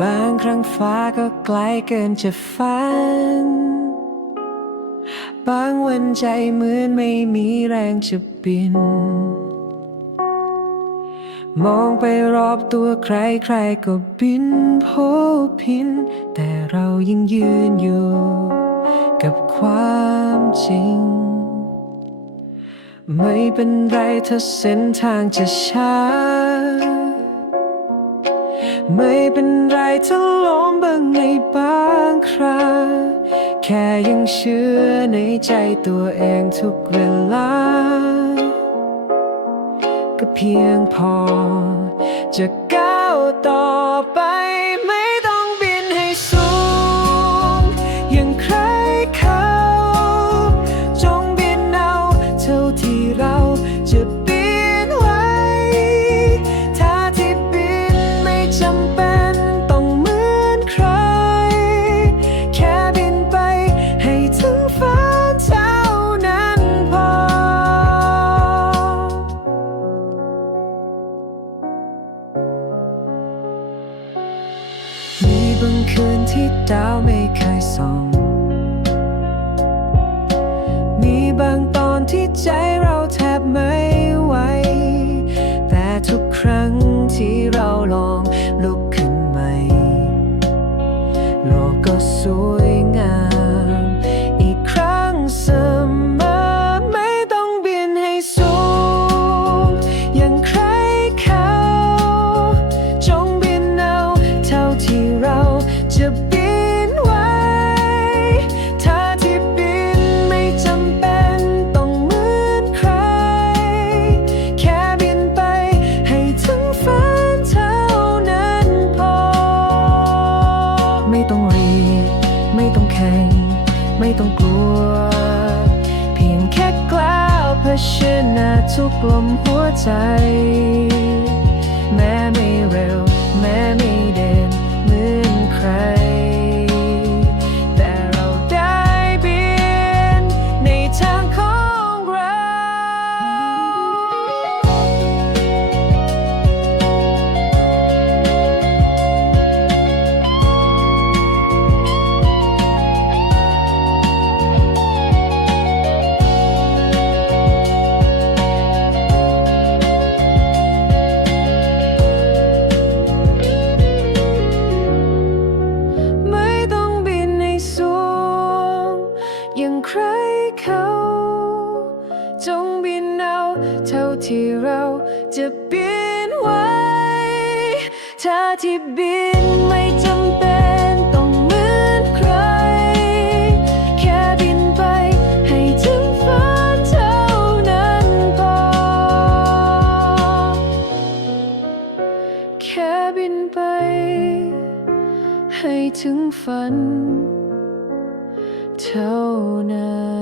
บางครั้งฟ้าก็ไกลเกินจะฝัน บางวันใจเหมือนไม่มีแรงจะบิน มองไปรอบตัวใครใครๆก็บินโพพิน แต่เรายังยืนอยู่กับความจริง ไม่เป็นไรถ้าเส้นทางจะช้า ไม่เป็นไรถ้าล้มบ้างในบางคราแค่ยังเชื่อในใจตัวเองทุกเวลา ก็เพียงพอ จะก้าวต่อไปไม่ บางคืนที่ดาวไม่เคยส่อง มีบางตอนที่ใจเราแทบไม่ไหว แต่ทุกครั้งที่เราลองลุกขึ้นใหม่ โลกก็สวยงาม ไม่ต้องแข่งไม่ต้องกลัว เพียงแค่กล้าวเผชิญหน้าทุกลมหัวใจ แม้ไม่เร็ว แม้ไม่เด็ ที่เราจะบินไหวถ้าที่บินไม่จำเป็นต้องเหมือนใคร แค่บินไปให้ถึงฝันเท่านั้นพอ แค่บินไป ให้ถึงฝันเท่านั้น